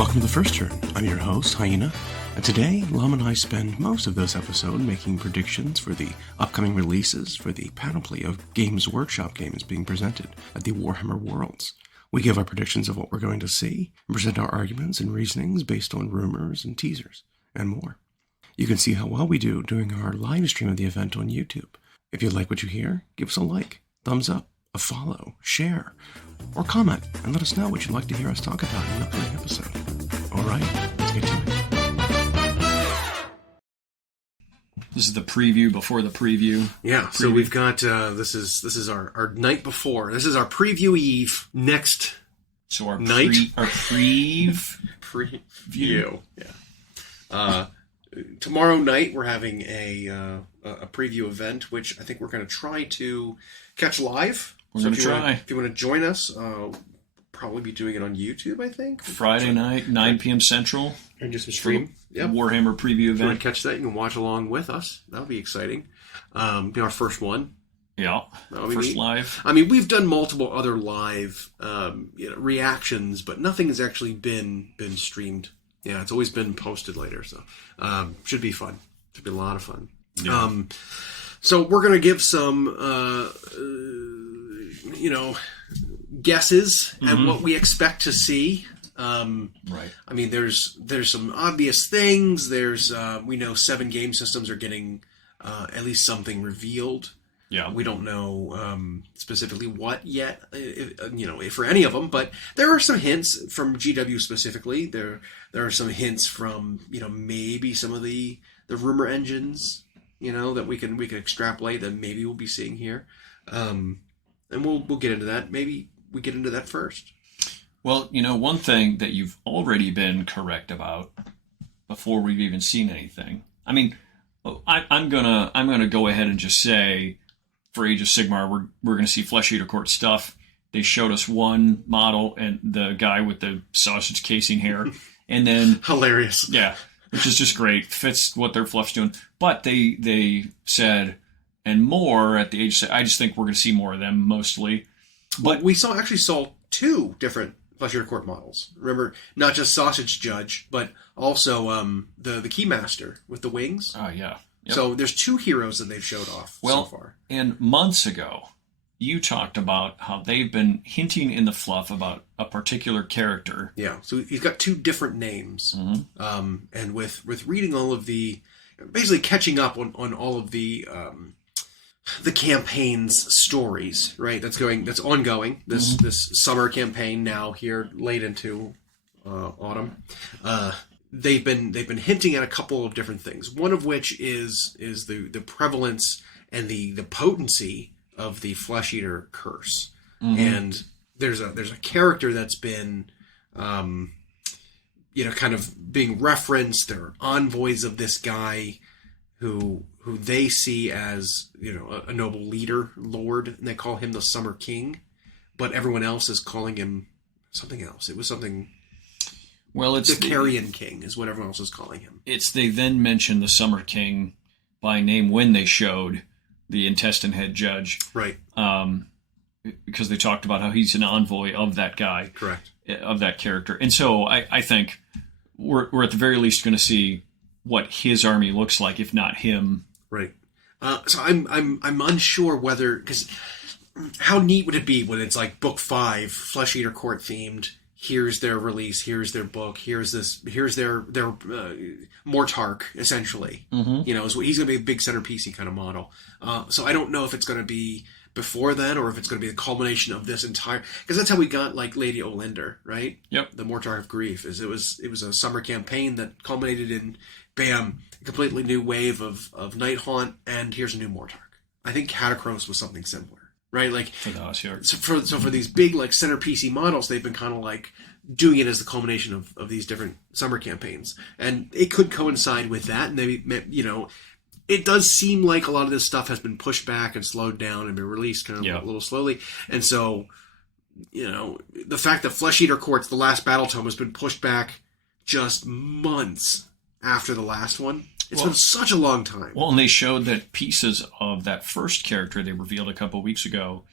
Welcome to The First Turn. I'm your host, Hyena, and today, Llama and I spend most of this episode making predictions for the upcoming releases for the panoply of Games Workshop games being presented at the Warhammer Worlds. We give our predictions of what we're going to see, and present our arguments and reasonings based on rumors and teasers, and more. You can see how well we do during our live stream of the event on YouTube. If you like what you hear, give us a like, thumbs up, a follow, share, or comment, and let us know what you'd like to hear us talk about in an upcoming episode. Alright, let's get to it. This is the preview before the preview. Yeah, so we've got, this is our night before. This is our preview eve next So our night. our preview. Yeah. Tomorrow night we're having a preview event, which I think we're going to try to catch live. We're going to try. If you want to join us, probably be doing it on YouTube, I think. Friday night, 9 p.m. Central. And just a stream. Yep. Warhammer preview If you want event. to catch that, you can watch along with us. That'll be exciting. Be our first one. Yeah. First live. I mean, we've done multiple other live reactions, but nothing has actually been streamed. Yeah, it's always been posted later, so should be fun. Should be a lot of fun. Yeah. So we're gonna give some, guesses at what we expect to see. Right. I mean, there's some obvious things. There's we know 7 game systems are getting at least something revealed. Yeah. We don't know specifically what yet, if for any of them, but there are some hints from GW specifically. There are some hints from, maybe some of the rumor engines, that we can extrapolate that maybe we'll be seeing here. And we'll get into that. Maybe we get into that first. Well, one thing that you've already been correct about before we've even seen anything. I mean, I'm gonna go ahead and just say, for Age of Sigmar, we're gonna see Flesh Eater Court stuff. They showed us one model and the guy with the sausage casing hair, and then Hilarious. Yeah, which is just great. Fits what their fluff's doing. But they said, and more at the Age. I just think we're gonna see more of them mostly. But we actually saw 2 different Flesh Eater Court models. Remember, not just Sausage Judge, but also the Keymaster with the wings. Oh yeah. Yep. So there's 2 heroes that they've showed off so far. And months ago, you talked about how they've been hinting in the fluff about a particular character. Yeah, so he's got 2 different names. Mm-hmm. And with reading all of basically catching up on all of the campaign's stories, right? That's ongoing. This summer campaign now here late into autumn. They've been hinting at a couple of different things. One of which is the prevalence and the potency of the Flesh Eater curse. Mm-hmm. And there's a character that's been kind of being referenced. There are envoys of this guy who they see as, a noble leader, lord, and they call him the Summer King, but everyone else is calling him something else. It was something. Well, it's the Carrion King is what everyone else is calling him. They then mentioned the Summer King by name when they showed the Intestine Head Judge, right? Because they talked about how he's an envoy of that guy, correct, of that character, and so I think we're at the very least going to see what his army looks like, if not him. Right. So I'm unsure whether, because how neat would it be when it's like book 5, Flesh Eater Court themed. Here's their release. Here's their book. Here's their Mortarch, essentially. Mm-hmm. He's going to be a big centerpiece kind of model. So I don't know if it's going to be before then or if it's going to be the culmination of this entire. Because that's how we got like Lady Olender, right? Yep. The Mortarch of Grief it was a summer campaign that culminated in, bam, a completely new wave of Night Haunt, and here's a new Mortarch. I think Catacross was something similar. Right, like for the Ossiarch. So for these big like centerpiecey models, they've been kind of like doing it as the culmination of these different summer campaigns, and it could coincide with that. And maybe it does seem like a lot of this stuff has been pushed back and slowed down and been released kind of a little slowly. And so, the fact that Flesh Eater Court's The Last Battle Tome has been pushed back just months after the last one. It's been such a long time. Well, and they showed that pieces of that first character they revealed a couple of weeks ago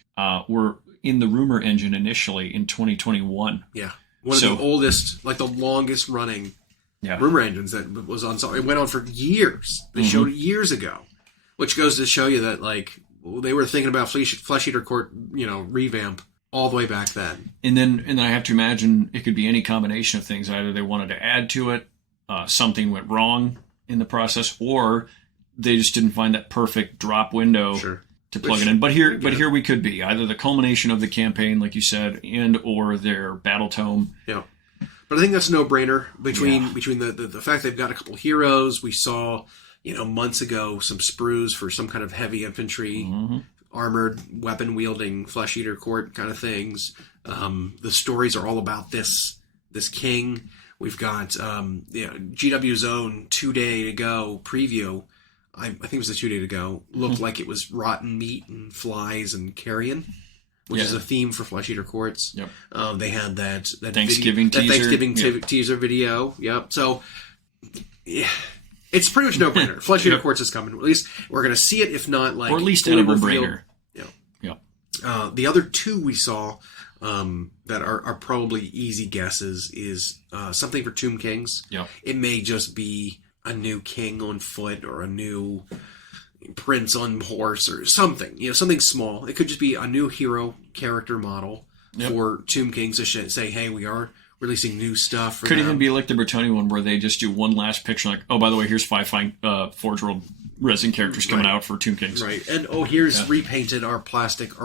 were in the rumor engine initially in 2021. Yeah. one of So- the oldest, like the longest running Yeah. rumor engines that was on. It went on for years. They Mm-hmm. showed it years ago, which goes to show you that like they were thinking about Flesh Eater Court, revamp all the way back then. And then I have to imagine it could be any combination of things. Either they wanted to add to it, something went wrong in the process, or they just didn't find that perfect drop window Sure. to plug it in. But here we could be either the culmination of the campaign, like you said, and or their battle tome. Yeah. But I think that's a no-brainer between the fact they've got a couple heroes. We saw, months ago some sprues for some kind of heavy infantry, armored, weapon-wielding, flesh-eater court kind of things. The stories are all about this king. We've got GW's own 2-day to go preview. I think it was a 2-day to go. Looked like it was rotten meat and flies and carrion, which is a theme for Flesh Eater Courts. Yep. They had that Thanksgiving teaser. That Thanksgiving teaser video. Yep. So, yeah, it's pretty much no brainer. Flesh Eater Courts is coming. At least we're going to see it, if not like, or at least fully a revealed. brainer. Yeah. The other two we saw that are probably easy guesses is something for Tomb Kings. Yeah. It may just be a new king on foot or a new prince on horse or something. Something small. It could just be a new hero character model for Tomb Kings to say, hey, we are releasing new stuff. Could even be like the Bretonnia one where they just do one last picture, like, oh, by the way, here's 5 Forge World resin characters coming out for Tomb Kings. Right. And here's repainted our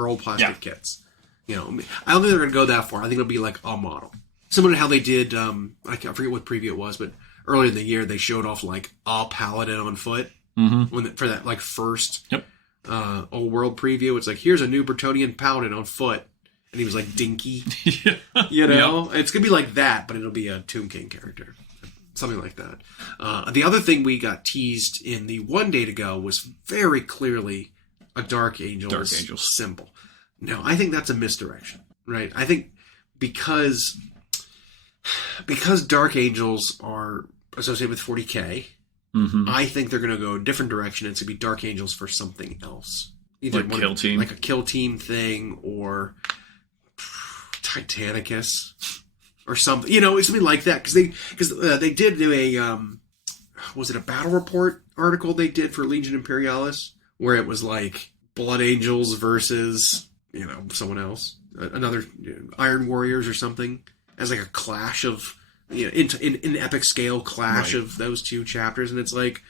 old plastic kits. I don't think they're going to go that far. I think it'll be like a model. Similar to how they did, I forget what preview it was, but earlier in the year they showed off like a paladin on foot for that like first old world preview. It's like, here's a new Bretonian paladin on foot. And he was like dinky. It's going to be like that, but it'll be a Tomb King character. Something like that. The other thing we got teased in the 1-day to go was very clearly a Dark Angels symbol. Now, I think that's a misdirection, right? I think because Dark Angels are associated with 40K, I think they're going to go a different direction. It's going to be Dark Angels for something else. Either like kill team. Like a kill team thing, or Titanicus or something, it's something like that, because they did do a was it a battle report article they did for Legion Imperialis where it was like Blood Angels versus someone else, another Iron Warriors or something, as like a clash of in epic scale clash of those two chapters, and it's like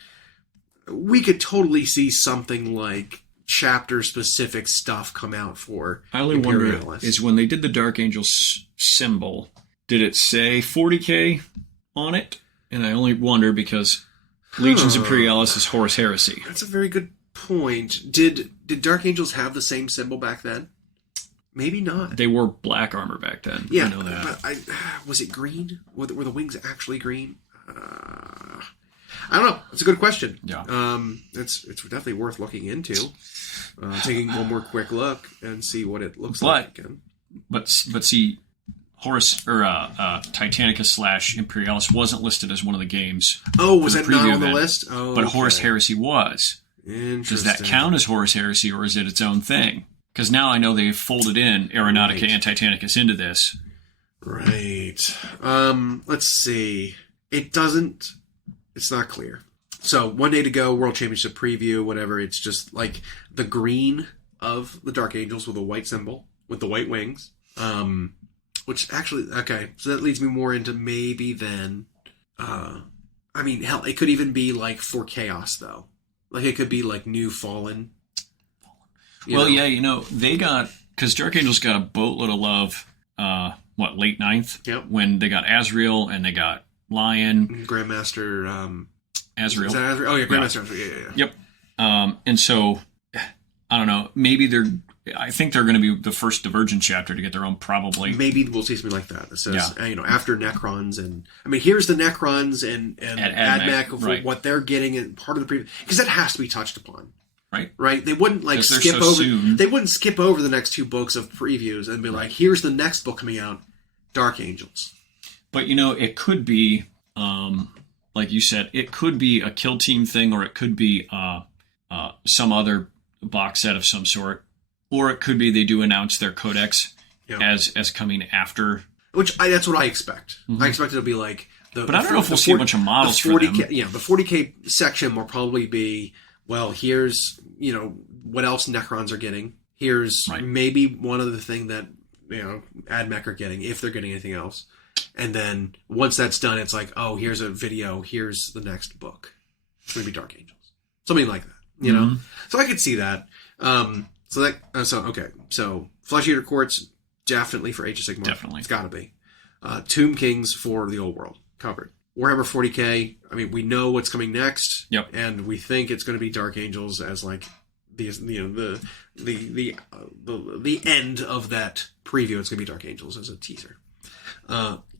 we could totally see something like chapter specific stuff come out for I only wonder is when they did the Dark Angels symbol, did it say 40K on it? And I only wonder because Legions Imperialis is Horus Heresy. That's a very good point. Did Dark Angels have the same symbol back then? Maybe not. They wore black armor back then. Yeah, I know that. But was it green? Were the wings actually green? I don't know. It's a good question. Yeah. It's definitely worth looking into. Taking one more quick look and see what it looks like again. But see, Horus or Titanicus / Imperialis wasn't listed as one of the games. Oh, was that not on the event, list? Oh, but Horus Heresy was. Interesting. Does that count as Horus Heresy, or is it its own thing? Because now I know they've folded in Aeronautica and Titanicus into this. Right. Let's see. It's not clear. So 1 day to go, World Championship preview, whatever. It's just like the green of the Dark Angels with a white symbol, with the white wings. Which actually, okay, so that leads me more into maybe then, hell, it could even be like for Chaos, though. Like, it could be like New Fallen. They got, because Dark Angels got a boatload of love, late 9th? Yep. When they got Azrael and they got Lion. Grandmaster, Azrael. Is that Azrael? Oh, yeah, Grandmaster Azrael, yeah. Yep. And so, I don't know, maybe I think they're going to be the first Divergent chapter to get their own, probably. Maybe we'll see something like that. That says, after Necrons, and here's the Necrons and AdMech for what they're getting, and part of the preview, because that has to be touched upon. Right. They wouldn't skip over. They wouldn't skip over the next 2 books of previews and be like, "Here's the next book coming out, Dark Angels." But it could be, like you said, it could be a kill team thing, or it could be some other box set of some sort, or it could be they do announce their codex as coming after That's what I expect. I expect it to be like but I don't know if we'll see a bunch of models for them. Yeah, the 40K section will probably be, well, here's, what else Necrons are getting. Here's maybe one other thing that, AdMech are getting, if they're getting anything else. And then once that's done, it's like, oh, here's a video, here's the next book. It's going to be Dark Angels. Something like that, So I could see that. So Flesh Eater Courts, definitely for Age of Sigmar. Definitely. It's got to be. Tomb Kings for the Old World, covered. Warhammer 40K, I mean, we know what's coming next. Yep. And we think it's going to be Dark Angels as like the end of that preview. It's going to be Dark Angels as a teaser.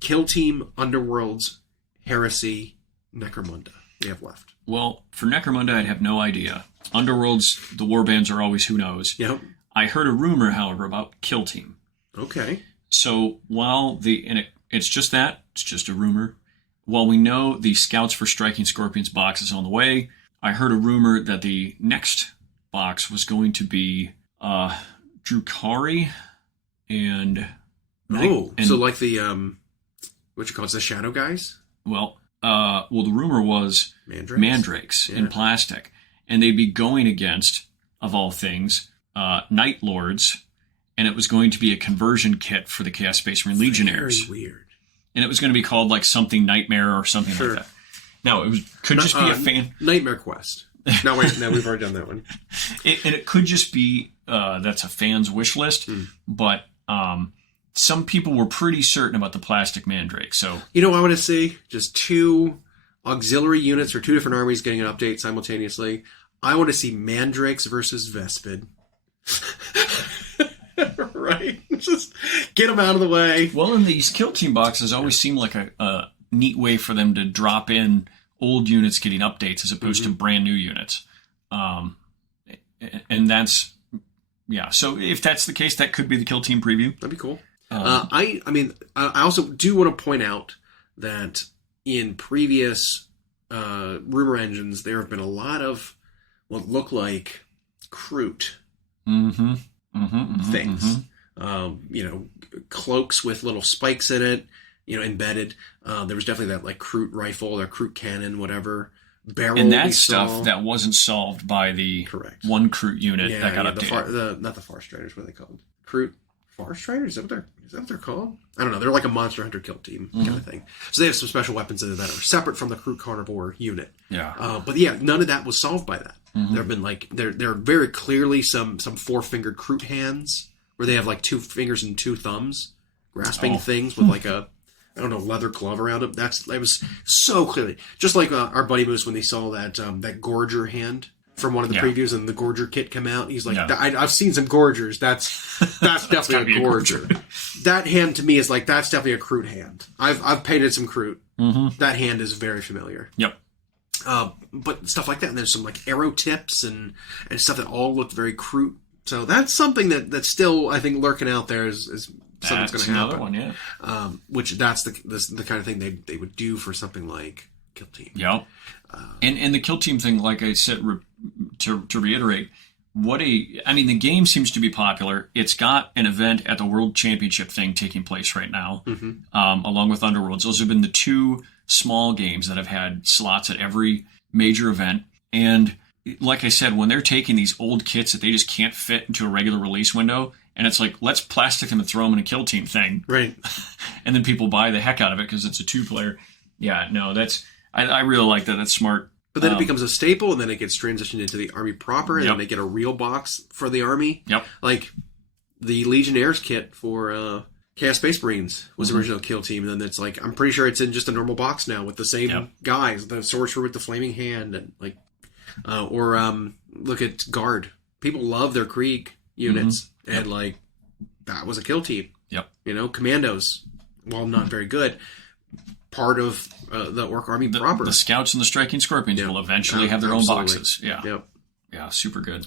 Kill Team, Underworlds, Heresy, Necromunda we have left. Well, for Necromunda, I'd have no idea. Underworlds, the warbands are always who knows. Yep. I heard a rumor, however, about Kill Team. Okay. So while it's just a rumor. While we know the Scouts for Striking Scorpions box is on the way, I heard a rumor that the next box was going to be Drukhari and... so like the, what you call it, the Shadow Guys? Well, the rumor was Mandrakes in plastic. And they'd be going against, of all things, Night Lords, and it was going to be a conversion kit for the Chaos Space Marine Legionnaires. Very weird. And it was going to be called like something Nightmare or something like that. No, could just be a fan... Nightmare Quest. No, wait, no, we've already done that one. And it could just be, that's a fan's wish list, but some people were pretty certain about the plastic Mandrake, so... I want to see just 2 auxiliary units for 2 different armies getting an update simultaneously. I want to see Mandrakes versus Vespid. Right? Just get them out of the way. Well, and these Kill Team boxes always seem like a neat way for them to drop in old units getting updates as opposed to brand new units. And that's... Yeah, so if that's the case, that could be the Kill Team preview. That'd be cool. I also do want to point out that in previous rumor engines, there have been a lot of what look like Kroot things. Cloaks with little spikes in it, embedded. There was definitely that like Kroot rifle or Kroot cannon, whatever. Barrel and that stuff that wasn't solved by the one Kroot unit that got updated. Not the Farstriders, what are they called? Kroot Farstriders? Is that what they're called? I don't know. They're like a Monster Hunter Kill Team kind of thing. So they have some special weapons in it that are separate from the Kroot Carnivore unit. Yeah. But yeah, none of that was solved by that. There have been like there are very clearly some 4-fingered Kroot hands where they have like 2 fingers and 2 thumbs grasping things with like a leather glove around them. It was so clearly just like our buddy Moose when they saw that Gorger hand from one of the previews and the Gorger kit come out. He's like, I've seen some Gorgers. That's definitely a Gorger. That hand to me is like that's definitely a Kroot hand. I've painted some Kroot. That hand is very familiar. Yep. But stuff like that, and there's some like arrow tips and stuff that all look very Kroot. So that's something that's still I think lurking out there is something's going to happen. One, yeah. Which that's the kind of thing they would do for something like Kill Team. Yeah. And the Kill Team thing, like I said, to reiterate, the game seems to be popular. It's got an event at the World Championship thing taking place right now, along with Underworlds. Those have been the 2 small games that have had slots at every major event. And like I said, when they're taking these old kits that they just can't fit into a regular release window, and it's like, let's plastic them and throw them in a Kill Team thing. Right. And then people buy the heck out of it because it's a 2-player. Yeah, no, I really like that. That's smart. But then it becomes a staple, and then it gets transitioned into the army proper, and then they get a real box for the army. Yep. Like, the Legionnaires kit for Chaos Space Marines was the original Kill Team, and then it's like, I'm pretty sure it's in just a normal box now with the same guys, the Sorcerer with the flaming hand, and like, look at Guard. People love their Krieg units, and like, that was a Kill Team. Yep. Commandos, while not very good, part of the Orc Army proper. The Scouts and the Striking Scorpions will eventually have their own boxes. Yeah. Yep. Yeah, super good.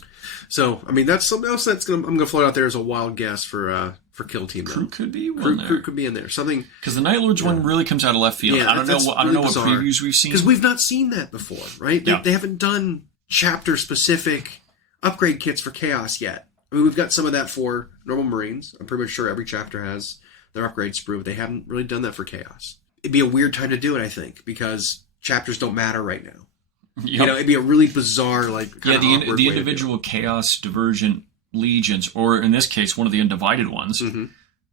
So, that's something else I'm going to float out there as a wild guess for Kill Team. Kroot could be one there. Kroot could be in there. Something because the Night Lords one really comes out of left field. Yeah, I don't know what previews we've seen because we've not seen that before, right? They haven't done chapter specific upgrade kits for Chaos yet. We've got some of that for normal Marines. I'm pretty much sure every chapter has their upgrade sprue. They haven't really done that for Chaos. It'd be a weird time to do it, I think, because chapters don't matter right now. Yep. You know, it'd be a really bizarre, like, the individual Chaos Divergent legions, or in this case, one of the Undivided ones. Mm-hmm.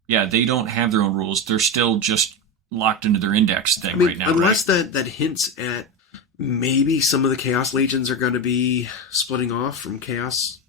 Yeah, they don't have their own rules. They're still just locked into their index thing right now. Unless that hints at maybe some of the Chaos Legions are going to be splitting off from Chaos.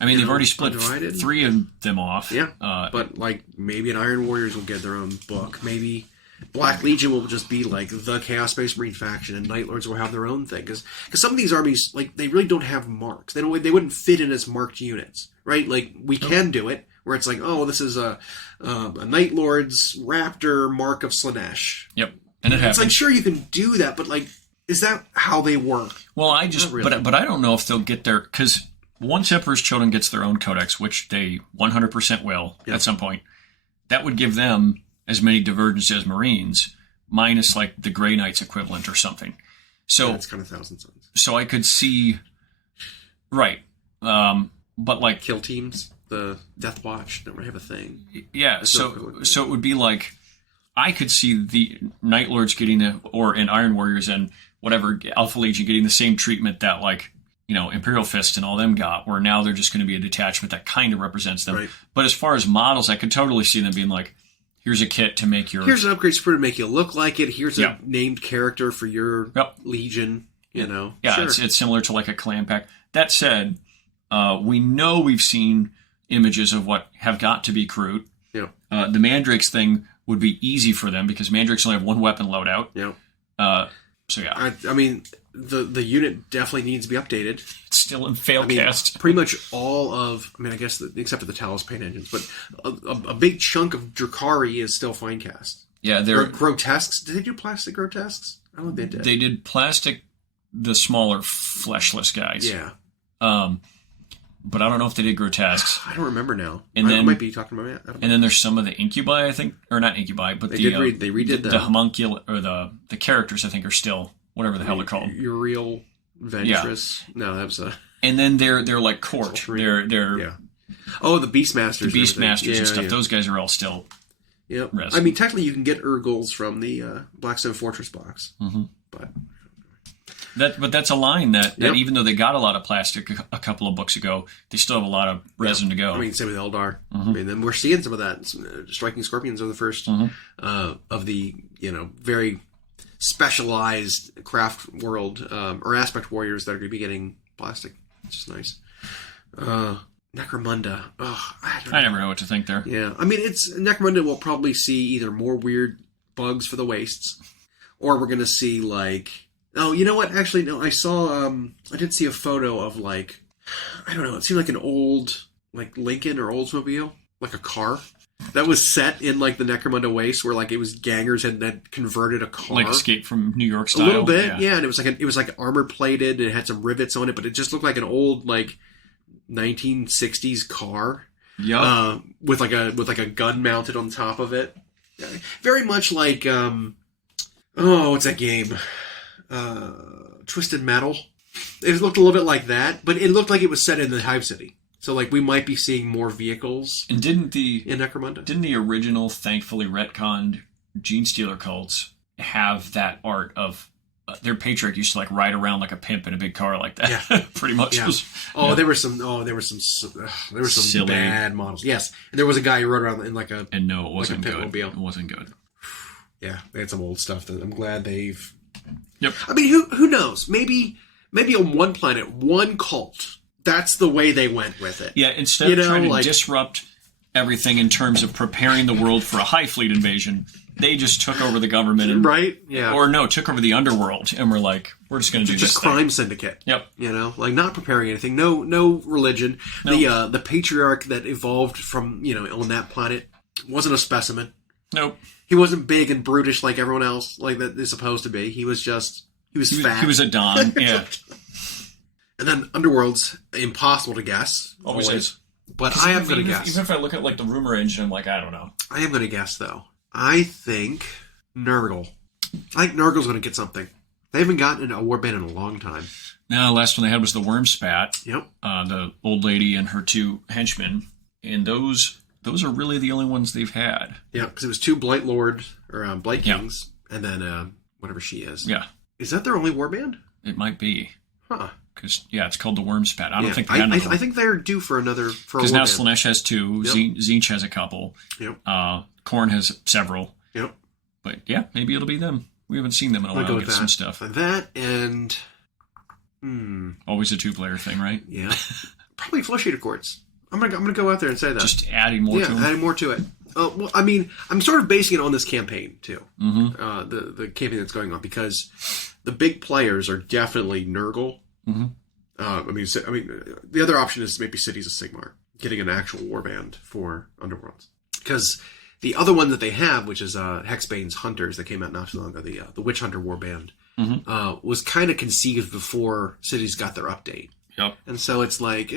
I mean, they've already split Undivided. 3 of them off. Yeah, but like maybe an Iron Warriors will get their own book. Maybe Black Legion will just be like the Chaos Space Marine faction, and Night Lords will have their own thing. Because some of these armies, like, they really don't have marks. They wouldn't fit in as marked units, right? Like, we can do it where it's like, oh, this is a Night Lord's Raptor mark of Slanesh. Yep, and it happens. It's like, sure, you can do that, but like, is that how they work? Well, I just, really. but I don't know if they'll get there, because once Emperor's Children gets their own codex, which they 100% will at some point, that would give them as many divergence as Marines, minus like the Grey Knights equivalent or something. So it's kind of Thousand Sons. So I could see, right, but like kill teams, the Death Watch don't really have a thing. Yeah, so it would be like, I could see the Night Lords getting and Iron Warriors and whatever Alpha Legion getting the same treatment that, like, you know, Imperial Fist and all them got, where now they're just going to be a detachment that kind of represents them. Right. But as far as models, I could totally see them being like, here's a kit to make your... Here's an upgrade sprue to make you look like it. Here's a named character for your Legion, you know. Yeah, sure. It's similar to like a clan pack. That said, we know we've seen images of what have got to be Kroot. Yeah. The Mandrakes thing would be easy for them because Mandrakes only have one weapon loadout. Yeah. So yeah. I mean, the unit definitely needs to be updated. It's still in fail cast. Pretty much all of, I mean, I guess except for the Talos paint engines, but a big chunk of Drukhari is still fine cast. Yeah, they're grotesques. Did they do plastic grotesques? I don't think they did. They did plastic, the smaller fleshless guys. Yeah. But I don't know if they did grotesques. I don't remember now. And I might be talking about that. And then there's some of the incubi, I think, or not incubi, but they redid the homunculus, or the characters, I think, are still whatever the hell they're called. Uriel Ventress. Yeah. No, that was a. And then they're like court. They're Oh, the Beastmasters. The Beastmasters and stuff. Yeah. Those guys are all still. Yep. I mean, technically, you can get Urgles from the Blackstone Fortress box, but. But that's a line that even though they got a lot of plastic a couple of books ago, they still have a lot of resin to go. I mean, same with Eldar. I mean, then we're seeing some of that. Striking Scorpions are the first of the very specialized craft world or aspect warriors that are going to be getting plastic. It's just nice. Necromunda. I never know what to think there. Yeah, I mean, Necromunda will probably see either more weird bugs for the wastes, or we're going to see like. Oh, you know what? Actually, no. I saw. I did see a photo of like, I don't know. It seemed like an old like Lincoln or Oldsmobile, like a car that was set in like the Necromunda Waste, where like it was gangers had converted a car, like Escape from New York style. A little bit, yeah. And it was like armor plated and it had some rivets on it, but it just looked like an old like 1960s car. Yeah. With like a gun mounted on top of it. Very much like what's that game? Twisted Metal. It looked a little bit like that, but it looked like it was set in the Hive City. So like we might be seeing more vehicles. And in Necromunda? Didn't the original, thankfully retconned Gene Stealer cults have that art of their patriarch used to like ride around like a pimp in a big car like that? Yeah. Pretty much. Yeah. There were some silly bad models. Yes, and there was a guy who rode around in like a and no, it wasn't like good. It wasn't good. Yeah, they had some old stuff that I'm glad they've. Yep. I mean, who knows? Maybe on one planet, one cult. That's the way they went with it. Yeah, instead of trying to disrupt everything in terms of preparing the world for a Hive Fleet invasion, they just took over the government and took over the underworld and were like, we're just going to do this. Just crime syndicate. Yep. Like not preparing anything. No religion. Nope. The patriarch that evolved from on that planet wasn't a specimen. Nope. He wasn't big and brutish like everyone else, like that is supposed to be. He was fat. He was a Don, yeah. And then Underworld's impossible to guess. Always is. But I am going to guess. Even if I look at like the rumor engine, I'm like, I don't know. I am going to guess, though. I think Nurgle. I think Nurgle's going to get something. They haven't gotten a warband in a long time. No, the last one they had was the Worm Spat. Yep. The old lady and her two henchmen. And those those are really the only ones they've had. Yeah, because it was 2 Blight Lord or Blight Kings, and then whatever she is. Yeah. Is that their only warband? It might be. Huh. Because, it's called the Worm's Pet. I don't think they had another I think they're due for another. Because now Slaanesh has 2, Tzeentch has a couple, Khorne has several. Yep. But yeah, maybe it'll be them. We haven't seen them in a while. Get some stuff. That and always a 2-player thing, right? Yeah. Probably Flesh Eater Courts. I'm gonna go out there and say that. Just adding more to them. Yeah, adding more to it. Well, I mean, I'm sort of basing it on this campaign too. Mm-hmm. The campaign that's going on, because the big players are definitely Nurgle. Mm-hmm. I mean, the other option is maybe Cities of Sigmar, getting an actual warband for Underworlds, because the other one that they have, which is Hexbane's Hunters, that came out not too long ago, the Witch Hunter warband, was kind of conceived before Cities got their update. Yep. And so it's like, it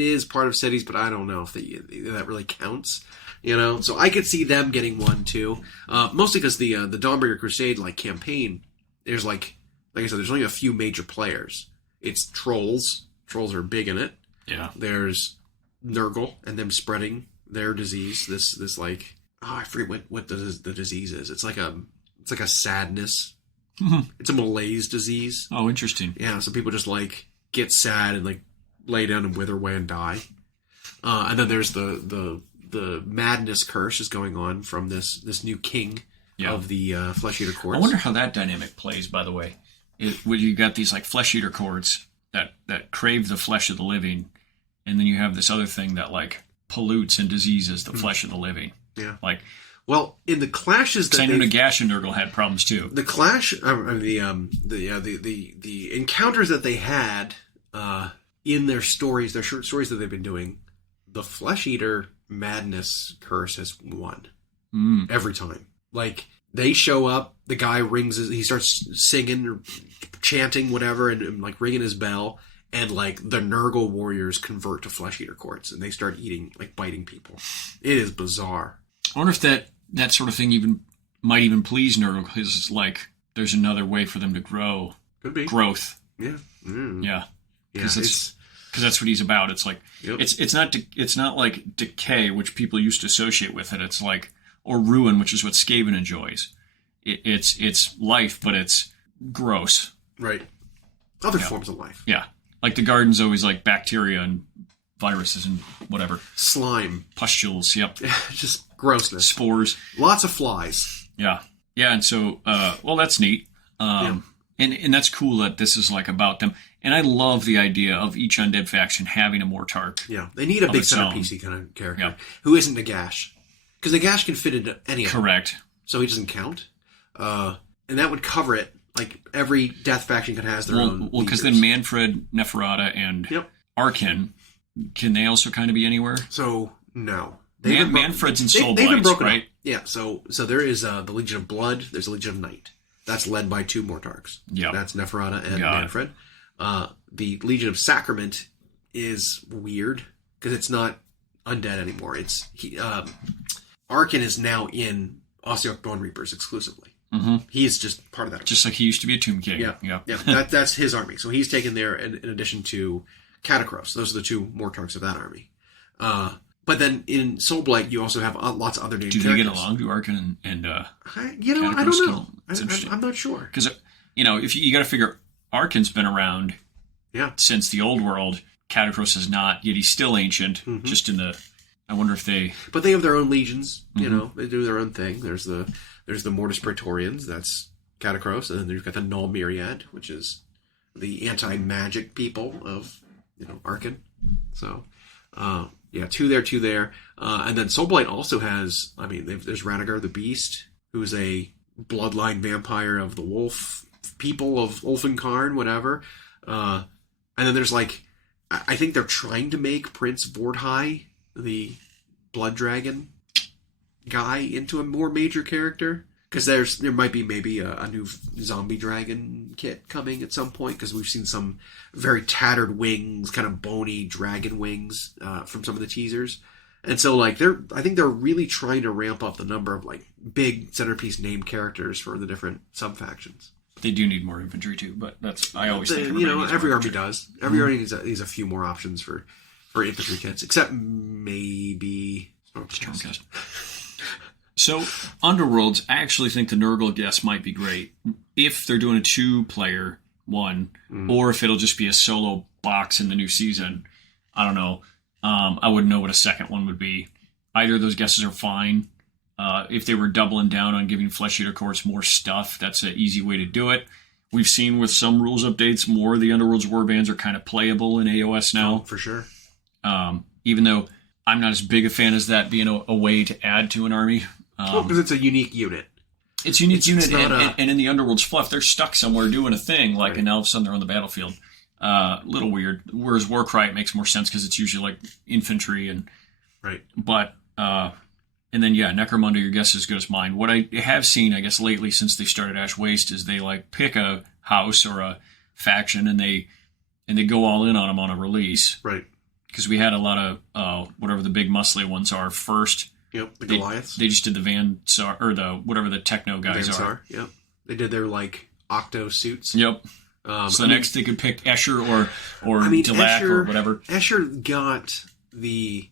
is part of Cities, but I don't know if that really counts. So I could see them getting one too, mostly because the Dawnbreaker Crusade campaign, there's like I said, there's only a few major players. It's Trolls. Trolls are big in it. Yeah. There's Nurgle and them spreading their disease. This I forget what the disease is. It's like a sadness. It's a malaise disease. Oh, interesting. Yeah, so people just get sad and lay down and wither away and die. And then there's the madness curse is going on from this new king of the Flesh Eater Courts. I wonder how that dynamic plays, by the way. Where you got these Flesh Eater Courts that crave the flesh of the living, and then you have this other thing that pollutes and diseases the flesh of the living. Yeah. Well, in the clashes that I know Nagash and Nurgle had problems too. The clash, the encounters that they had in their stories, their short stories that they've been doing, the Flesh Eater madness curse has won every time. They show up, the guy he starts singing or chanting, whatever, and ringing his bell, and the Nurgle warriors convert to Flesh Eater Courts, and they start eating, biting people. It is bizarre. I wonder if that sort of thing might even please Nurgle, because it's there's another way for them to grow. Could be. Growth. Yeah. Yeah. Because that's what he's about. It's it's not like decay, which people used to associate with it. It's or ruin, which is what Skaven enjoys. It's life, but it's gross. Right. Other forms of life. Yeah. The garden's always bacteria and viruses and whatever. Slime. Pustules, yep. Just grossness. Spores. Lots of flies. Yeah. Yeah, and so, that's neat. And that's cool that this is about them. And I love the idea of each undead faction having a Mortarch. Yeah. They need a big centerpiece kind of character who isn't Nagash. Because Nagash can fit into any of them. Correct. So he doesn't count. And that would cover it. Every death faction has their own. Well, because then Manfred, Neferata, and Arkin, can they also kind of be anywhere? So, no. Manfred's in Soul Blights, right? Up. Yeah, so there is the Legion of Blood, there's the Legion of Night. That's led by 2 Mortarchs. Yeah. That's Neferata and Manfred. The Legion of Sacrament is weird, because it's not undead anymore. Arkin is now in Ossiarch Bone Reapers exclusively. Mm-hmm. He is just part of that army. Just like he used to be a Tomb King. Yeah. That's his army. So he's taken there in addition to Catacross. Those are the 2 Mortarchs of that army. But then in Soulblight, you also have lots of other named characters. Do they get along? Do Arkin and I don't know. I'm not sure. Because, if you got to figure, Arkin's been around since the old world. Catacross is not, yet he's still ancient. Mm-hmm. Just in the... I wonder if they... But they have their own legions. They do their own thing. There's the Mortis Praetorians. That's Catacross. And then you've got the Null Myriad, which is the anti-magic people of, Arkin. So, 2 there. And then Soulblight also has... there's Radagar the Beast, who's a bloodline vampire of the wolf people of Ulfenkarn, whatever. And then there's I think they're trying to make Prince Vordhai, the Blood Dragon guy, into a more major character. Because there might be maybe a new zombie dragon kit coming at some point, because we've seen some very tattered wings, kind of bony dragon wings from some of the teasers. And so I think they're really trying to ramp up the number of big centerpiece named characters for the different sub-factions. They do need more infantry too, but I always think every army does. Every army needs a few more options for for infantry kits, except maybe Stormcast. So, Underworlds, I actually think the Nurgle guess might be great if they're doing a 2-player one, or if it'll just be a solo box in the new season. I don't know. I wouldn't know what a second one would be. Either of those guesses are fine. If they were doubling down on giving Flesh Eater Courts more stuff, that's an easy way to do it. We've seen with some rules updates, more of the Underworld's warbands are kind of playable in AOS now. Oh, for sure. Even though I'm not as big a fan as that being a way to add to an army. Because it's a unique unit. It's a unique unit, it's and in the Underworld's fluff, they're stuck somewhere doing a thing, like, and all of a sudden they're on the battlefield. Little weird. Whereas Warcry, it makes more sense because it's usually like infantry and... Right. But... and then, yeah, Necromunda, your guess is as good as mine. What I have seen, I guess, lately since they started Ash Waste is they, like, pick a house or a faction and they go all in on them on a release. Right. Because we had a lot of, whatever the big muscly ones are first. Yep, the Goliaths. They just did the Vansar, or the, whatever the techno guys are. Yep. They did their, like, octo suits. Yep. So next they could pick Escher or Delac or whatever. Escher got the,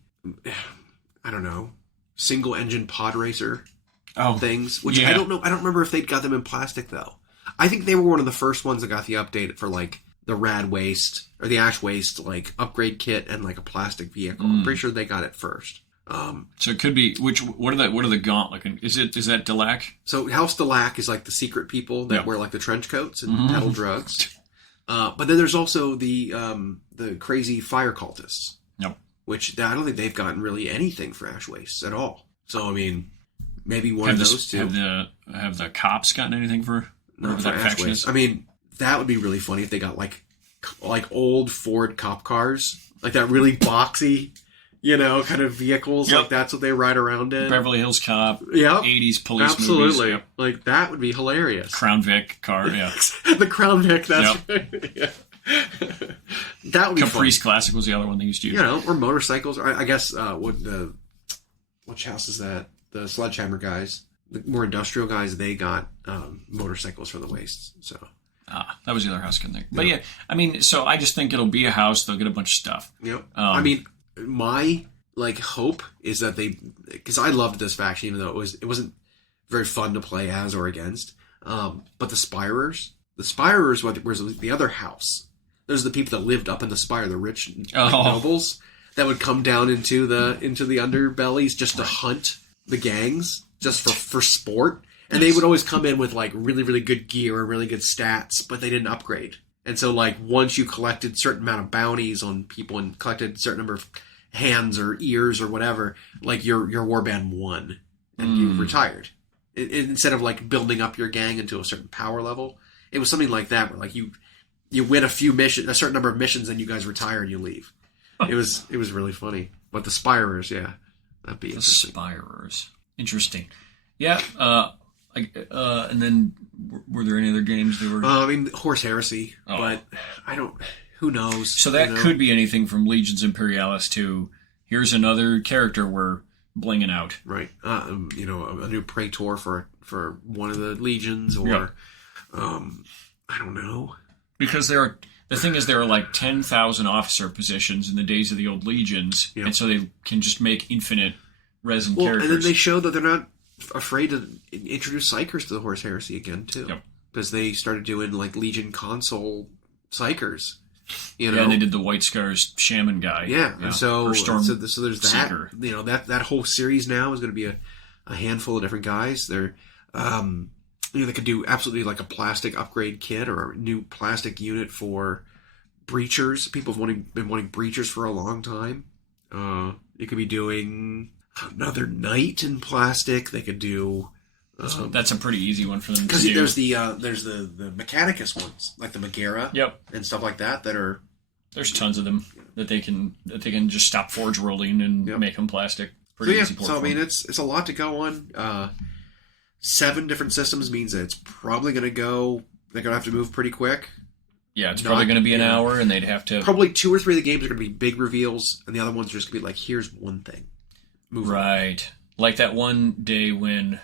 I don't know, single engine pod racer things, which I don't know. I don't remember if they'd got them in plastic though. I think they were one of the first ones that got the update for like the Rad Waste or the Ash Waste like upgrade kit and like a plastic vehicle. I'm pretty sure they got it first. So it could be what are the gaunt looking? Is that Delac? So House Delac is like the secret people that wear like the trench coats and peddle drugs. But then there's also the crazy fire cultists. Yep. Which I don't think they've gotten really anything for Ash Waste at all. So I mean, maybe one of those two. Have the cops gotten anything for that Ash Waste? I mean, that would be really funny if they got like old Ford cop cars, like that really boxy, kind of vehicles. Like that's what they ride around in. Beverly Hills Cop. Yep. 80s police Absolutely. movies. Yep. Like that would be hilarious. Crown Vic car. Yeah. The Crown Vic. That's right. Yeah. That would be Caprice fun. Classic was the other one they used to use. Or motorcycles. Or I guess which house is that? The Sledgehammer guys, the more industrial guys, they got motorcycles for the wastes. So that was the other house I couldn't think. But yeah, I mean, so I just think it'll be a house. They'll get a bunch of stuff. Yep. I mean, my hope is that because I loved this faction, even though it wasn't very fun to play as or against. But the Spirers was the other house. Those are the people that lived up in the Spire, the rich nobles that would come down into the underbellies just to hunt the gangs just for sport. And they would always come in with like really, really good gear and really good stats, but they didn't upgrade. And so like once you collected a certain amount of bounties on people and collected a certain number of hands or ears or whatever, like your warband won and you retired. Instead of like building up your gang into a certain power level, it was something like that where like you win a certain number of missions, and you guys retire and you leave. It was really funny. But the Spirers, that'd be interesting. The Spirers, interesting. Yeah. And then were there any other games that were? I mean, Horse Heresy, but I don't. Who knows? So that could be anything from Legions Imperialis to here's another character we're blinging out. Right. A new Praetor for one of the legions, or I don't know. Because there are like 10,000 officer positions in the days of the old legions, and so they can just make infinite resin characters. And then they show that they're not afraid to introduce Psychers to the Horse Heresy again too, because they started doing like Legion console Psychers. Yeah, and they did the White Scars Shaman guy. Yeah. So there's that. Seeker. That whole series now is going to be a handful of different guys. They're they could do absolutely like a plastic upgrade kit or a new plastic unit for breachers. People have been wanting breachers for a long time. You could be doing another knight in plastic. They could do. That's a pretty easy one for them to do. Because there's the Mechanicus ones, like the Megara, and stuff like that are. There's tons of them that they can just stop forge rolling and make them plastic. Pretty easy. So I mean, it's a lot to go on. 7 different systems means that it's probably going to go. They're going to have to move pretty quick. Yeah, it's probably going to be an hour, and they'd have to. Probably 2 or 3 of the games are going to be big reveals, and the other ones are just going to be like, here's one thing. Move right. On. Like that one day when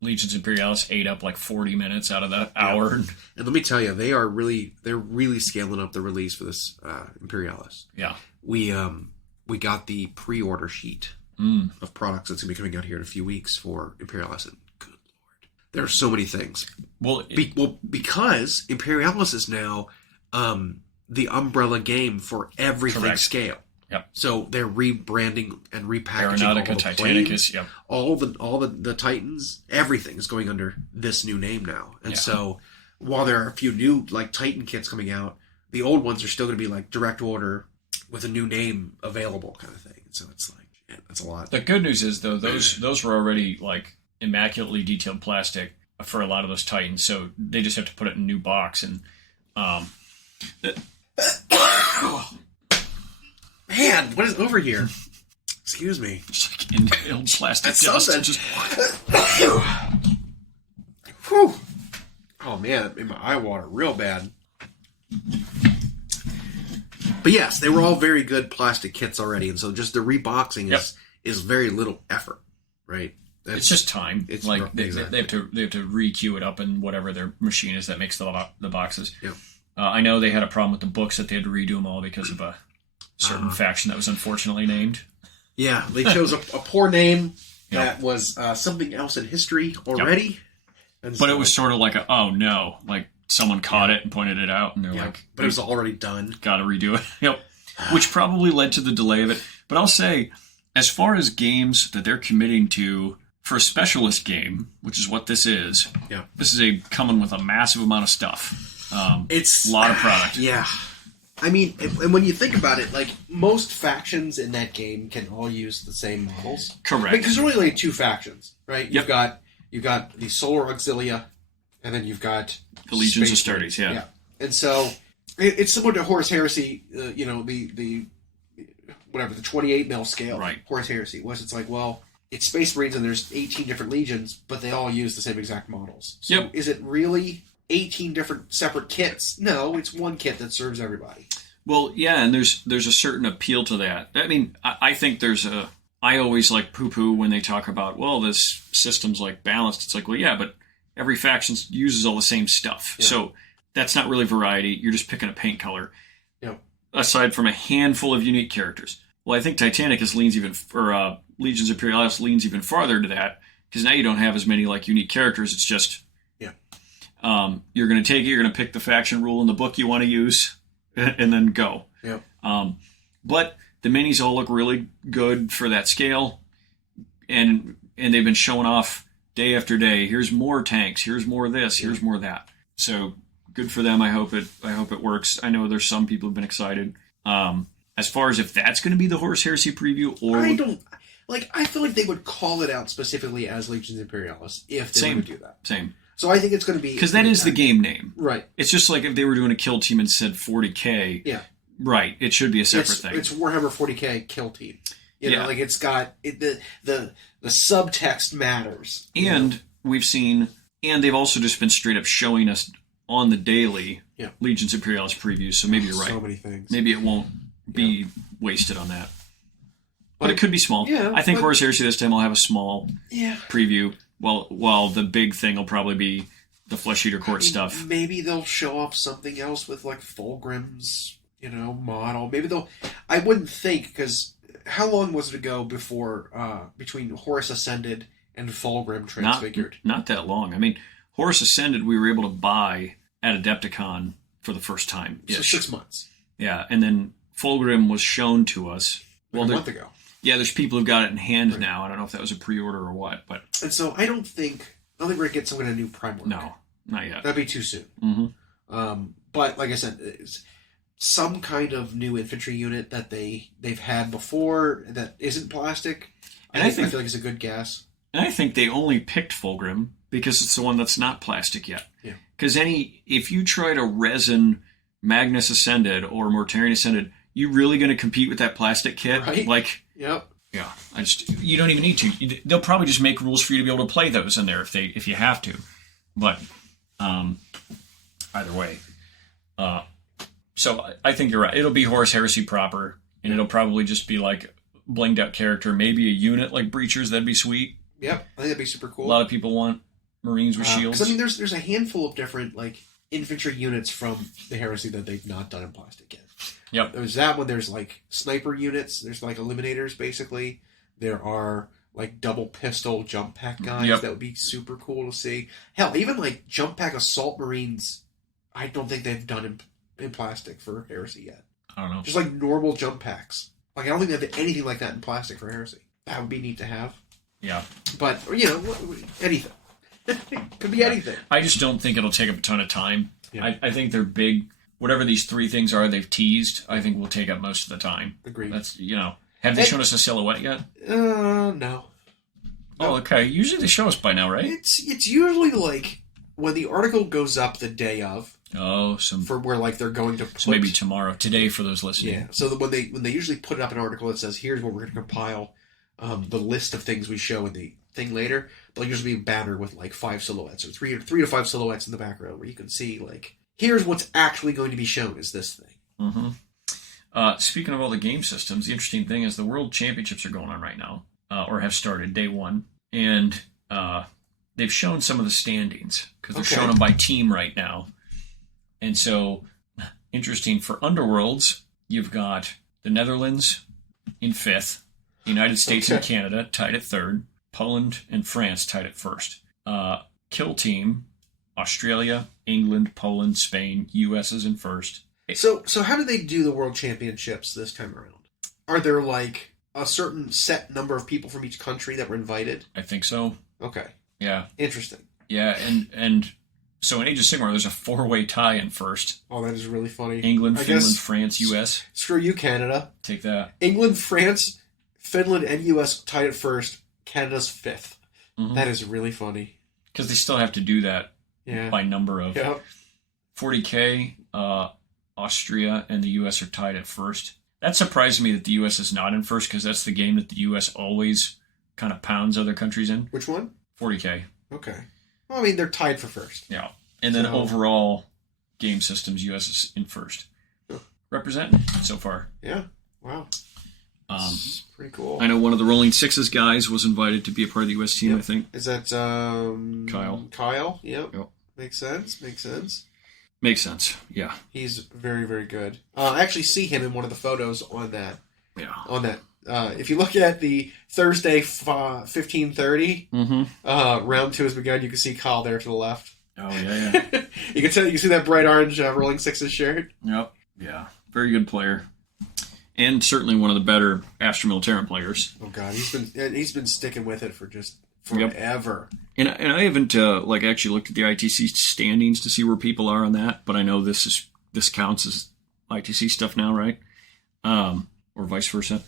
Legions Imperialis ate up like 40 minutes out of that hour. And let me tell you, they're really scaling up the release for this Imperialis. Yeah. We we got the pre-order sheet of products that's going to be coming out here in a few weeks for Imperialis. And good lord, there are so many things. Well, because Imperialis is now the umbrella game for everything correct. scale. Yep. So they're rebranding and repackaging Aeronautica, all the Titanicus, planes, yep. all the Titans. Everything is going under this new name now. And so while there are a few new like Titan kits coming out, the old ones are still going to be like direct order with a new name available kind of thing. And so it's like, man, that's a lot. The good news is though those were already like immaculately detailed plastic for a lot of those Titans, so they just have to put it in a new box and Man, what is over here? Excuse me. Just like inhaled plastic That's dust. something. Just, Whew. Oh man, it made my eye water real bad. But yes, they were all very good plastic kits already, and so just the reboxing is very little effort, right? it's just time. It's like they exactly. have to re-queue it up in whatever their machine is that makes the boxes. Yep. I know they had a problem with the books that they had to redo them all because of a certain faction that was unfortunately named. Yeah, they chose a poor name that was something else in history already. And but it was sort of like oh no, like someone caught it and pointed it out, and they're like, but it was already done. Got to redo it. Yep. Which probably led to the delay of it. But I'll say, as far as games that they're committing to for a specialist game, which is what this is, this is coming with a massive amount of stuff. It's a lot of product. Yeah. I mean, and when you think about it, like, most factions in that game can all use the same models. Correct. Because there's only like two factions, right? You've got the Solar Auxilia, and then you've got the Legions of Space Astartes, yeah. And so it's similar to Horus Heresy, the 28 mil scale. Right. Horus Heresy was it's like, well, it's Space Marines and there's 18 different legions, but they all use the same exact models. So is it really 18 different separate kits? No, it's one kit that serves everybody. Well, yeah, and there's a certain appeal to that. I mean, I think I always like poo-poo when they talk about, well, this system's like balanced. It's like, well, yeah, but every faction uses all the same stuff. Yeah. So that's not really variety. You're just picking a paint color. Yeah. Aside from a handful of unique characters. Well, I think Titanicus Legions Imperialis leans even farther to that, because now you don't have as many like unique characters. It's just you're going to take it, you're going to pick the faction rule in the book you want to use, and then go. Yeah. But the minis all look really good for that scale, and they've been showing off day after day. Here's more tanks. Here's more of this. Here's more of that. So good for them. I hope it works. I know there's some people who've been excited. As far as if that's going to be the Horus Heresy preview, or I feel like they would call it out specifically as Legions Imperialis if they would do that. Same. So I think it's going to be... Because that is the game name. Right. It's just like if they were doing a kill team and said 40K. Yeah. Right. It should be a separate thing. It's Warhammer 40K kill team. You know, like it's got... The subtext matters. And we've seen... And they've also just been straight up showing us on the daily Legions Imperialis previews. So maybe you're right. So many things. Maybe it won't be wasted on that. But it could be small. Yeah, I think Horus Heresy this time will have a small preview. While the big thing will probably be the Flesh Eater Court stuff. Maybe they'll show off something else with like Fulgrim's, model. Maybe they'll... I wouldn't think, because how long was it ago between Horus Ascended and Fulgrim Transfigured? Not that long. I mean, Horus Ascended we were able to buy at Adepticon for the first time. So 6 months. Yeah, and then Fulgrim was shown to us. A month ago. Yeah, there's people who've got it in hand now. I don't know if that was a pre-order or what, but... And so I don't think we're going to get some kind of new Primarch. No, not yet. That'd be too soon. Mm-hmm. But like I said, it's some kind of new infantry unit that they've had before that isn't plastic. And I feel like it's a good guess. And I think they only picked Fulgrim because it's the one that's not plastic yet. Yeah. Because if you try to resin Magnus Ascended or Mortarion Ascended, you really going to compete with that plastic kit? Right? Like, yep. Yeah. You don't even need to. They'll probably just make rules for you to be able to play those in there if you have to. But either way, so I think you're right. It'll be Horus Heresy proper, and it'll probably just be like blinged out character, maybe a unit like Breachers. That'd be sweet. Yep, I think that'd be super cool. A lot of people want Marines with shields. Because I mean, there's a handful of different like infantry units from the Heresy that they've not done in plastic yet. Yep. There's that one. There's like sniper units. There's like eliminators, basically. There are like double pistol jump pack guys. Yep. That would be super cool to see. Hell, even like jump pack assault marines, I don't think they've done in plastic for Heresy yet. I don't know. Just like normal jump packs. Like, I don't think they have anything like that in plastic for Heresy. That would be neat to have. Yeah. But, anything. Could be anything. I just don't think it'll take up a ton of time. Yeah. I think they're big. Whatever these 3 things are they've teased, I think will take up most of the time. Agreed. That's, have they shown us a silhouette yet? No. Oh, okay. Usually they show us by now, right? It's usually like when the article goes up the day of. Oh, for where like they're going to put, so maybe tomorrow, today for those listening. Yeah. So when they usually put up an article that says here's what we're going to compile, the list of things we show in the thing later, there'll usually be a banner with like 5 silhouettes or three to 5 silhouettes in the background where you can see like here's what's actually going to be shown is this thing. Mm-hmm. Speaking of all the game systems, the interesting thing is the World Championships are going on right now, or have started day 1, and they've shown some of the standings because they're showing them by team right now. And so, interesting for Underworlds, you've got the Netherlands in 5th, the United States and Canada tied at 3rd, Poland and France tied at 1st. Kill Team, Australia, England, Poland, Spain, US is in 1st. So how do they do the World Championships this time around? Are there like a certain set number of people from each country that were invited? I think so. Okay. Yeah. Interesting. Yeah, and so in Age of Sigmar, there's a 4-way tie in 1st. Oh, that is really funny. England, Finland, France, US. Screw you, Canada. Take that. England, France, Finland, and US tied at 1st. Canada's 5th. Mm-hmm. That is really funny. Because they still have to do that by number of. Yep. 40K, Austria and the US are tied at 1st. That surprised me that the US is not in 1st because that's the game that the US always kind of pounds other countries in. Which one? 40K. Okay. Well, I mean, they're tied for 1st. Yeah. And then overall game systems, US is in 1st. Representing so far. Yeah. Wow. Pretty cool. I know one of the Rolling Sixes guys was invited to be a part of the US team, I think. Is that Kyle? Kyle? Yep. Yep. Makes sense. Makes sense, yeah. He's very, very good. I actually see him in one of the photos on that. Yeah. On that. If you look at the Thursday 15:30, round 2 has begun, you can see Kyle there to the left. Oh, yeah. You can see that bright orange Rolling Sixes shirt. Yep. Yeah. Very good player. And certainly one of the better Astra Militarum players. Oh, God. He's been sticking with it for just forever. Yep. And I haven't actually looked at the ITC standings to see where people are on that, but I know this counts as ITC stuff now, right? Or vice versa.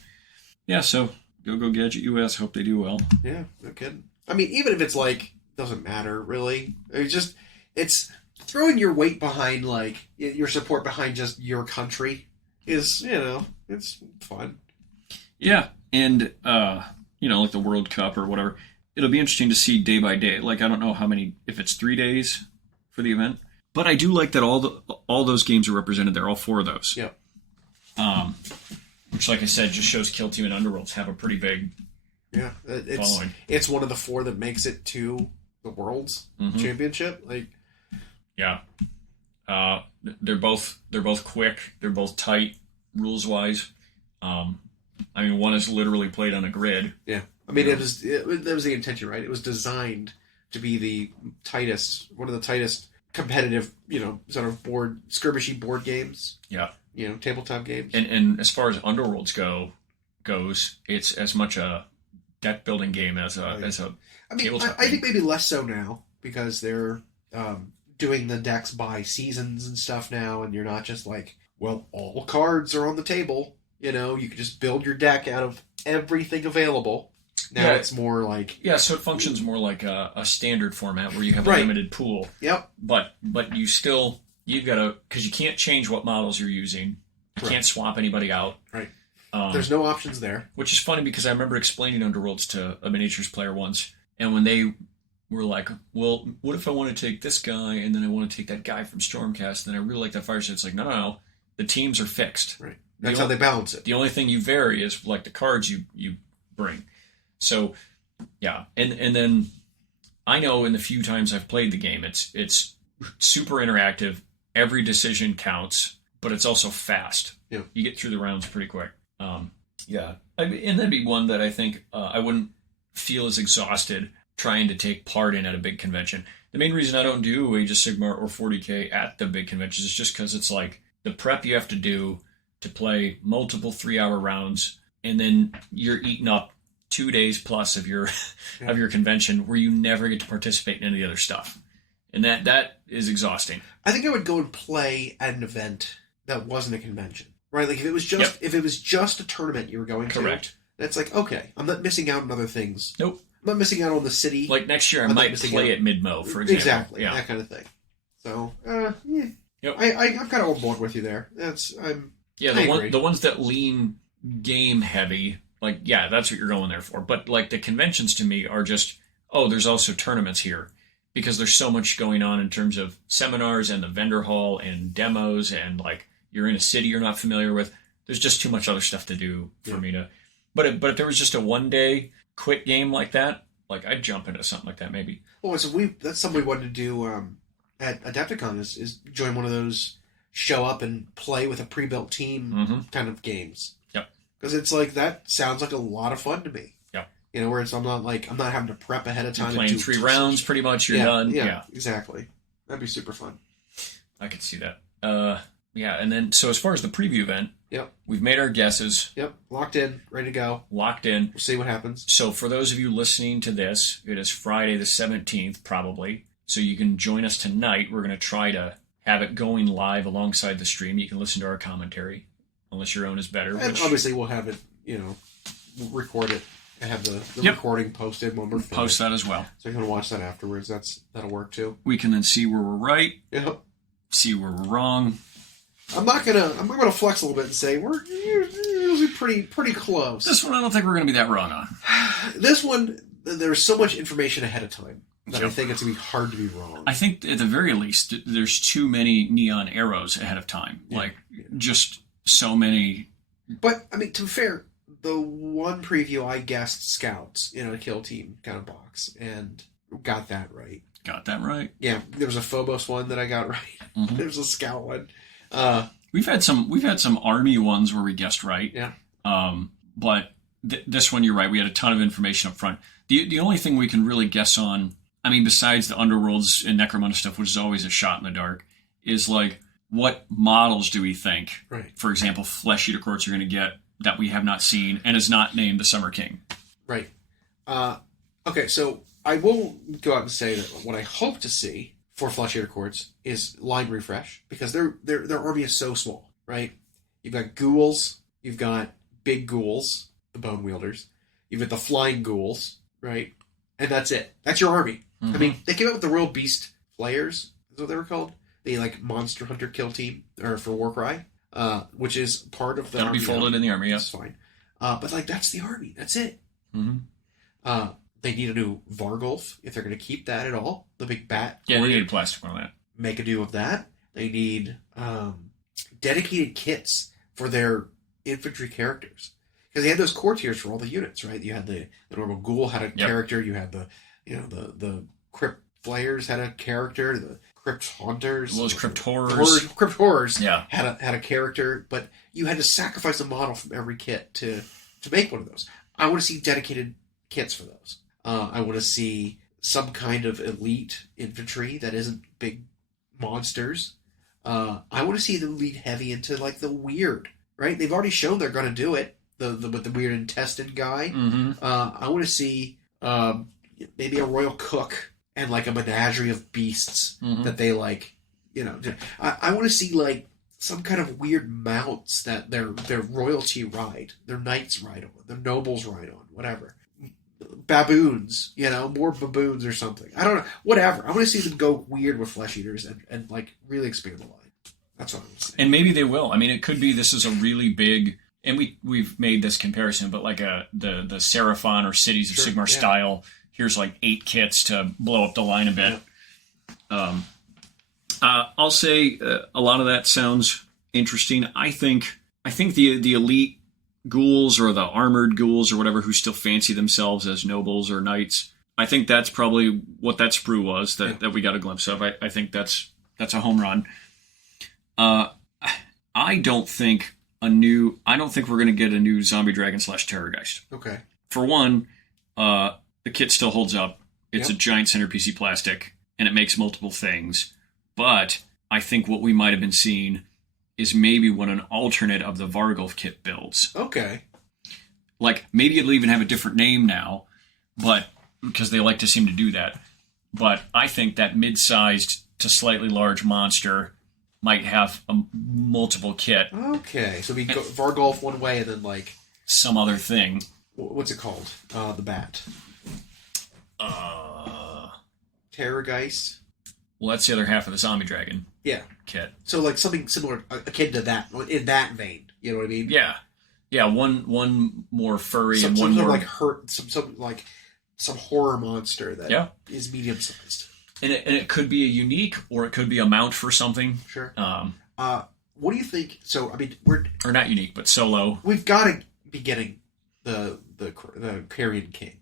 Yeah, so go Gadget US. Hope they do well. Yeah, no kidding. I mean, even if it's like doesn't matter really. It's throwing your weight behind like your support behind just your country is it's fun. Yeah, and like the World Cup or whatever. It'll be interesting to see day by day. Like, I don't know how many, if it's 3 days for the event, but I do like that all those games are represented there, all 4 of those. Yep. Which, like I said, just shows Kill Team and Underworlds have a pretty big following. It's one of the 4 that makes it to the Worlds Championship. Like, yeah, they're both quick. They're both tight rules wise. I mean, one is literally played on a grid. Yeah. I mean, that was the intention, right? It was designed to be one of the tightest competitive, sort of skirmishy board games. Yeah. Tabletop games. And as far as Underworlds goes, it's as much a deck building game as a tabletop I think maybe less so now because they're doing the decks by seasons and stuff now, and you're not just like, well, all cards are on the table. You can just build your deck out of everything available. Now it's more like... Yeah, so it functions more like a standard format where you have a limited pool. Yep. But you've got to... Because you can't change what models you're using. You can't swap anybody out. Right. There's no options there. Which is funny because I remember explaining Underworlds to a miniatures player once, and when they were like, well, what if I want to take this guy, and then I want to take that guy from Stormcast, and then I really like that Fireside? It's like, no. The teams are fixed. Right. That's how they balance it. The only thing you vary is like the cards you bring. So, yeah, and then I know in the few times I've played the game, it's super interactive. Every decision counts. but it's also fast. Yeah. You get through the rounds pretty quick. And that'd be one that I think I wouldn't feel as exhausted trying to take part in at a big convention. The main reason I don't do Age of Sigmar or 40K at the big conventions is just because it's like the prep you have to do to play multiple 3-hour rounds, and then you're eating up 2 days plus of your of your convention where you never get to participate in any other stuff. And that is exhausting. I think I would go and play at an event that wasn't a convention. Right? Like if it was just a tournament you were going to. Correct. It's like, okay, I'm not missing out on other things. Nope. I'm not missing out on the city. Like next year I might play at Midmo, for example. Exactly. Yeah. That kind of thing. So, Yep. I'm kind of on board with you there. The ones that lean game heavy, like, yeah, that's what you're going there for. But like the conventions to me are just, there's also tournaments here, because there's so much going on in terms of seminars and the vendor hall and demos, and like you're in a city you're not familiar with. There's just too much other stuff to do for me to. But if there was just a 1-day quick game like that, like I'd jump into something like that maybe. Well, so that's something we wanted to do at Adepticon is join one of those show up and play with a pre-built team kind of games. Yep. Because it's like, that sounds like a lot of fun to me. Yep. You know, where I'm not having to prep ahead of time. You're playing 3 rounds pretty much, you're done. Yeah, exactly. That'd be super fun. I could see that. And then, so as far as the preview event, we've made our guesses. Yep, locked in, ready to go. Locked in. We'll see what happens. So for those of you listening to this, it is Friday the 17th, probably. So you can join us tonight. We're going to try to have it going live alongside the stream. You can listen to our commentary, unless your own is better. And obviously we'll have it, we'll record it and have the recording posted when we're finished. Post that as well. So you can watch that afterwards. That'll work too. We can then see where we're right. Yep. See where we're wrong. I'm not gonna flex a little bit and say we're usually pretty close. This one I don't think we're gonna be that wrong on. This one, there's so much information ahead of time that I think it's gonna be hard to be wrong. I think at the very least there's too many neon arrows ahead of time. Just so many. But I mean, to be fair, the one preview I guessed scouts in a kill team kind of box and got that right. Got that right. Yeah, there was a Phobos one that I got right. Mm-hmm. There was a scout one. We've had some army ones where we guessed right. Yeah. But this one, you're right. We had a ton of information up front. The only thing we can really guess on, I mean, besides the Underworlds and Necromunda stuff, which is always a shot in the dark, is like, what models do we think, for example, Flesh Eater Courts are going to get that we have not seen and is not named the Summer King? Right. Okay, so I will go out and say that what I hope to see for Flesh Eater Courts is line refresh, because their army is so small, right? You've got ghouls, you've got big ghouls, the bone wielders, you've got the flying ghouls, right? And that's it. That's your army. Mm-hmm. I mean, they came out with the Royal Beast Flayers, is what they were called. The monster hunter kill team, or for Warcry, which is part of the That'll army. That'll be folded in the army, yes. That's fine. But that's the army. That's it. Mm-hmm. They need a new Vargulf, if they're going to keep that at all. The big bat. Yeah, they need a plastic one of that. Make a do of that. They need dedicated kits for their infantry characters. Because they had those courtiers for all the units, right? You had the normal ghoul had a character. You had the crypt flayers had a character. The crypt haunters. Those crypt horrors. Crypt horrors had a character. But you had to sacrifice a model from every kit to make one of those. I want to see dedicated kits for those. I want to see some kind of elite infantry that isn't big monsters. I want to see them lead heavy into like the weird, right? They've already shown they're going to do it. With the weird intestine guy. Mm-hmm. I want to see maybe a royal cook and like a menagerie of beasts that they like. I want to see like some kind of weird mounts that their royalty ride, their knights ride on, their nobles ride on, whatever. Baboons, more baboons or something. I don't know, whatever. I want to see them go weird with flesh eaters and like really expand the line. That's what I want to say. And maybe they will. I mean, it could be this is a really big, and we've made this comparison, but like the Seraphon or Cities of Sigmar style. Here's like 8 kits to blow up the line a bit. Yeah. I'll say a lot of that sounds interesting. I think the elite ghouls or the armored ghouls or whatever who still fancy themselves as nobles or knights, I think that's probably what that sprue was that we got a glimpse of. I think that's a home run. I don't think we're going to get a new Zombie Dragon / Terrorgeist. Okay. For one, the kit still holds up. It's Yep. a giant centerpiece plastic, and it makes multiple things. But I think what we might have been seeing is maybe what an alternate of the Vargulf kit builds. Okay. Like, maybe it'll even have a different name now, but because they like to seem to do that. But I think that mid-sized to slightly large monster might have a multiple kit, Okay. So we go Vargulf one way, and then like some other thing. what's it called? The bat. Terrorgeist. Well, that's the other half of the Zombie Dragon Yeah. kit. So like something similar, akin to that, in that vein. You know what I mean? Yeah. One more furry Some and one sort more of like some horror monster that is medium sized. And it could be a unique, or it could be a mount for something. Sure. What do you think? So I mean, Or not unique, but solo. we've got to be getting the Carrion King.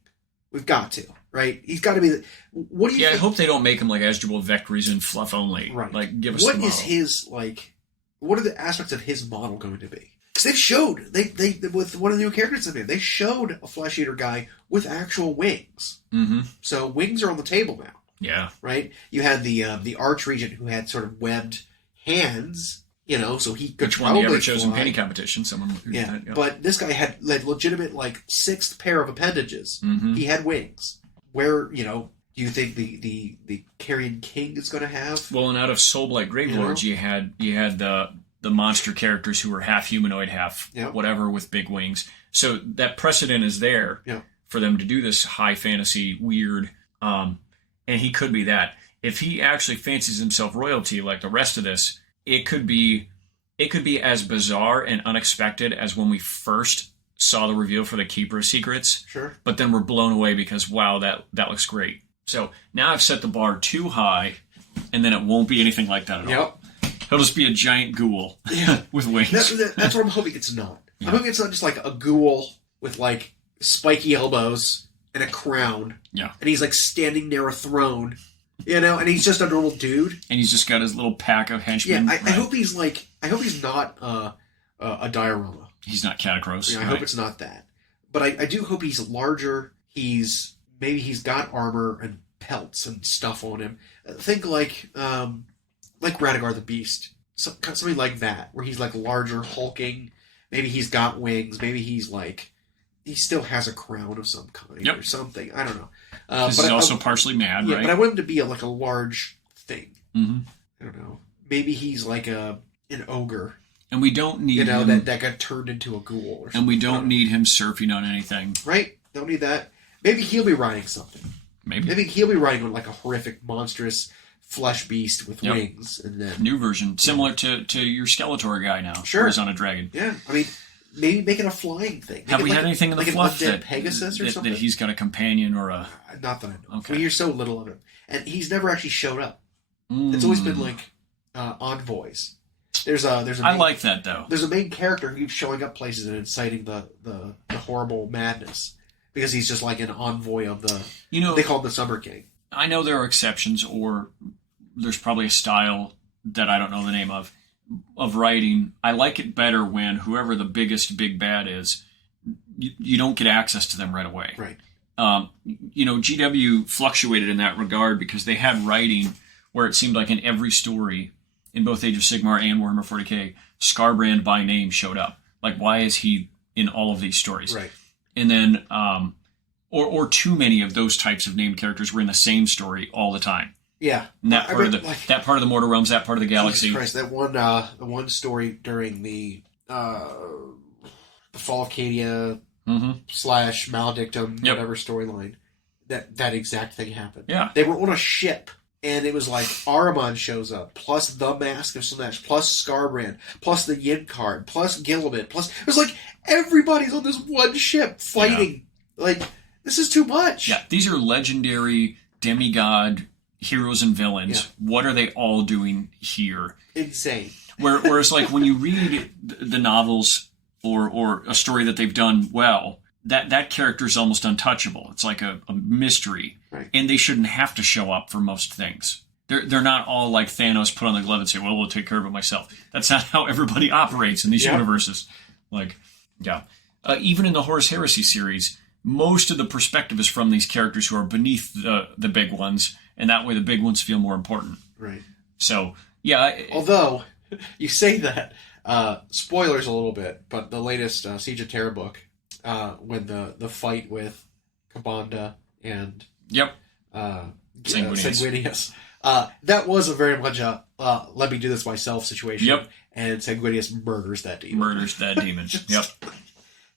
We've got to, right? He's got to be. What do you? Yeah, I think? hope they don't make him like Asdrubal Vectrees and fluff only. Right. Like, give us What the is model. his like? What are the aspects of his model going to be? Because they've showed they with one of the new characters in there, they showed a flesh eater guy with actual wings. Mm-hmm. So wings are on the table now. Yeah. Right? You had the Archregent who had sort of webbed hands, so he could Which won the probably ever-chosen fly. painting competition. Someone who did Yeah, that, but this guy had like legitimate like sixth pair of appendages. Mm-hmm. He had wings. Where do you think the Carrion King is going to have? Well, and out of Soulblight Gravelords, you had the monster characters who were half humanoid, half whatever, with big wings. So that precedent is there for them to do this high fantasy weird. And he could be that. If he actually fancies himself royalty like the rest of this, it could be as bizarre and unexpected as when we first saw the reveal for the Keeper of Secrets. Sure. But then we're blown away because, wow, that looks great. So now I've set the bar too high, and then it won't be anything like that at all. He'll just be a giant ghoul with wings. That's what I'm hoping it's not. I'm hoping it's not just like a ghoul with like spiky elbows and a crown. Yeah. And he's like standing near a throne, and he's just a normal dude. And he's just got his little pack of henchmen. Yeah, I hope he's not a diorama. He's not Catacross. I hope it's not that. But I do hope he's larger. Maybe he's got armor and pelts and stuff on him. Think like Radagar the Beast. Something like that, where he's like larger, hulking. Maybe he's got wings. Maybe he's like, he still has a crown of some kind or something. I don't know. But he's also partially mad, right? But I want him to be like a large thing. Mm-hmm. I don't know. Maybe he's like an ogre. And we don't need him, that got turned into a ghoul or something. And we don't need him surfing on anything. Right? Don't need that. Maybe he'll be riding something. Maybe he'll be riding on like a horrific, monstrous flesh beast with wings. And then new version. Similar to your Skeletor guy now. Sure. Who's on a dragon. Yeah. I mean, maybe make it a flying thing. Have we had anything in the fluff that Pegasus or something? That he's got a companion or a... Not that I know. Okay. We hear so little of him. And he's never actually showed up. It's always been like envoys. I like that though. There's a main character who keeps showing up places and inciting the horrible madness because he's just like an envoy of the. They call him the Summer King. I know there are exceptions, or there's probably a style that I don't know the name of writing. I like it better when whoever the biggest big bad is, you don't get access to them right away. Right. GW fluctuated in that regard because they had writing where it seemed like in every story, in both Age of Sigmar and Warhammer 40k, Scarbrand by name showed up. Like, why is he in all of these stories? Right. And then, or too many of those types of named characters were in the same story all the time. Yeah. And that part of the Mortal Realms, that part of the galaxy. Jesus Christ, that one story during the Fall of Cadia / Maledictum, whatever storyline, that exact thing happened. Yeah. They were on a ship. And it was like Ahriman shows up, plus the Mask of Slanesh, plus Scarbrand, plus the Yin card, plus Gilliman, plus it was like everybody's on this one ship fighting. Yeah. Like, this is too much. Yeah, these are legendary demigod heroes and villains. Yeah. What are they all doing here? Insane. Whereas like when you read the novels or a story that they've done well, that character is almost untouchable. It's like a mystery. Right. And they shouldn't have to show up for most things. They're not all like Thanos put on the glove and say, well, we'll take care of it myself. That's not how everybody operates in these universes. Like, yeah. Even in the Horus Heresy series, most of the perspective is from these characters who are beneath the big ones, and that way the big ones feel more important. Right. So, yeah. Although, you say that, spoilers a little bit, but the latest Siege of Terra book, when the fight with Kabanda and Sanguinius, that was a very much a let me do this myself situation. Yep. And Sanguinius murders that demon.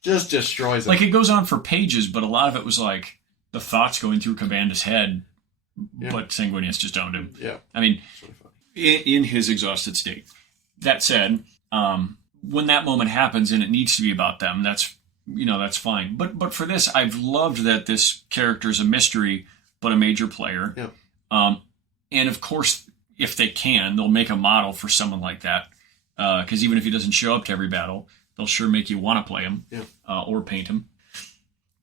Just destroys it. Like, it goes on for pages, but a lot of it was like the thoughts going through Kabanda's head, but Sanguinius just owned him. Yeah. I mean, in his exhausted state. That said, when that moment happens and it needs to be about them, that's fine. But for this, I've loved that this character is a mystery, but a major player. Yeah. And of course, if they can, they'll make a model for someone like that. Because even if he doesn't show up to every battle, they'll sure make you want to play him or paint him.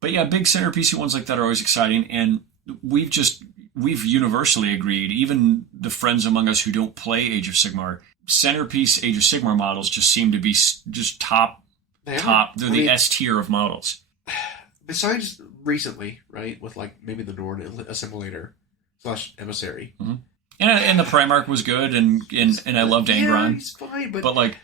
But yeah, big centerpiece ones like that are always exciting. And we've universally agreed, even the friends among us who don't play Age of Sigmar, centerpiece Age of Sigmar models just seem to be just top. They're the S tier of models. Besides recently, right, with like maybe the Nord Assimilator / Emissary. Mm-hmm. And the Primarch was good, and I loved Angron. Yeah, he's fine, but like,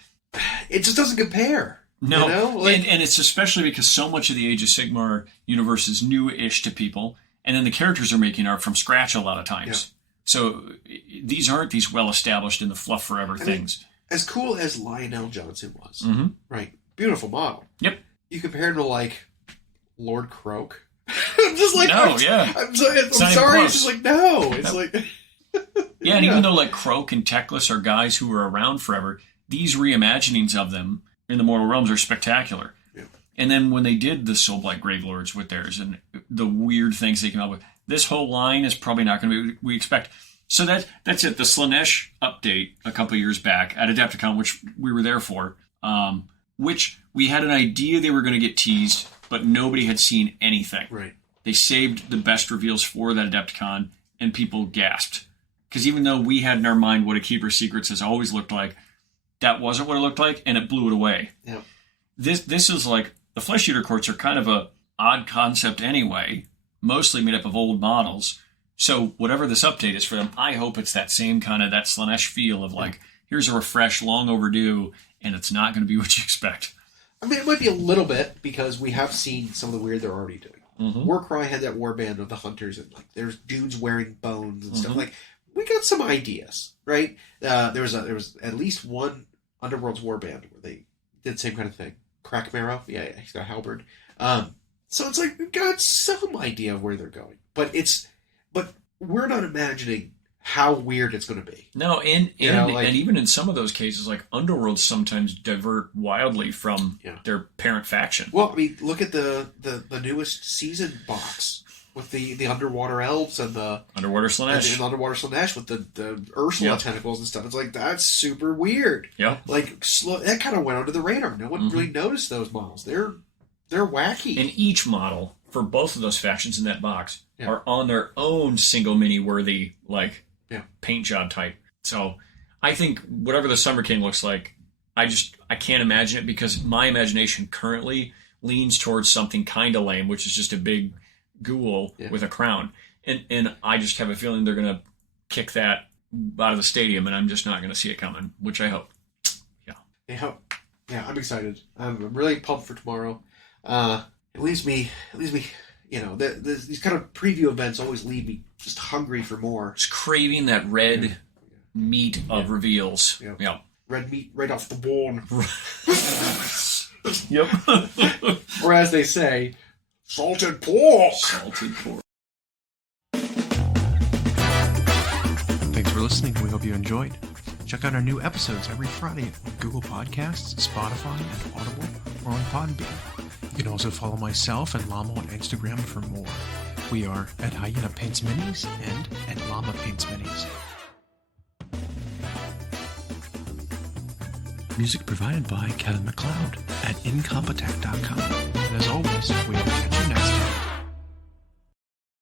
it just doesn't compare. No, you know? Like, and it's especially because so much of the Age of Sigmar universe is new-ish to people, and then the characters they're making are from scratch a lot of times. Yeah. So these aren't these well-established in the fluff forever things. As cool as Lionel Johnson was, mm-hmm. right? Beautiful model. Yep. You compare him to like Lord Croak. I'm just like, no, I'm sorry. It's just like no. It's like. Yeah, and even though like Croak and Teclis are guys who were around forever, these reimaginings of them in the Mortal Realms are spectacular. Yeah. And then when they did the Soulblight Gravelords with theirs and the weird things they came up with, this whole line is probably not going to be what we expect. So that's it. The Slanesh update a couple years back at Adepticon, which we were there for, which we had an idea they were going to get teased, but nobody had seen anything. Right. They saved the best reveals for that Adepticon, and people gasped. Because even though we had in our mind what a Keeper's Secrets has always looked like, that wasn't what it looked like, and it blew it away. Yeah. This is like, the Flesh Eater Courts are kind of a odd concept anyway, mostly made up of old models. So whatever this update is for them, I hope it's that same kind of, that Slanesh feel of like, here's a refresh, long overdue, and it's not going to be what you expect. I mean, it might be a little bit, because we have seen some of the weird they're already doing. Mm-hmm. Warcry had that warband of the hunters, and like there's dudes wearing bones and stuff. Like, we got some ideas, right? There was at least one Underworld's warband where they did the same kind of thing. Crack Marrow, yeah, he's got a halberd. So it's like we've got some idea of where they're going, but we're not imagining how weird it's going to be. No, and even in some of those cases, like Underworlds sometimes divert wildly from their parent faction. Well, I mean, look at the newest season box with the underwater elves and the Underwater Slanesh. And the Underwater Slanesh with the Ursula tentacles and stuff. It's like, that's super weird. Yeah. Like, that kind of went under the radar. No one really noticed those models. They're wacky. And each model for both of those factions in that box are on their own single mini-worthy, like, paint job type. So I think whatever the Summer King looks like, I can't imagine it, because my imagination currently leans towards something kind of lame, which is just a big ghoul with a crown. And I just have a feeling they're going to kick that out of the stadium, and I'm just not going to see it coming, which I hope. Yeah. Yeah, I'm excited. I'm really pumped for tomorrow. It leaves me, these kind of preview events always leave me just hungry for more. Just craving that red meat of reveals. Yeah. Red meat right off the bone. Yep. Or as they say, salted pork. Salted pork. Thanks for listening. We hope you enjoyed. Check out our new episodes every Friday on Google Podcasts, Spotify, and Audible, or on Podbean. You can also follow myself and Llama on Instagram for more. We are at Hyena Paints Minis and at Llama Paints Minis. Music provided by Kevin MacLeod at incompetech.com. And as always, we are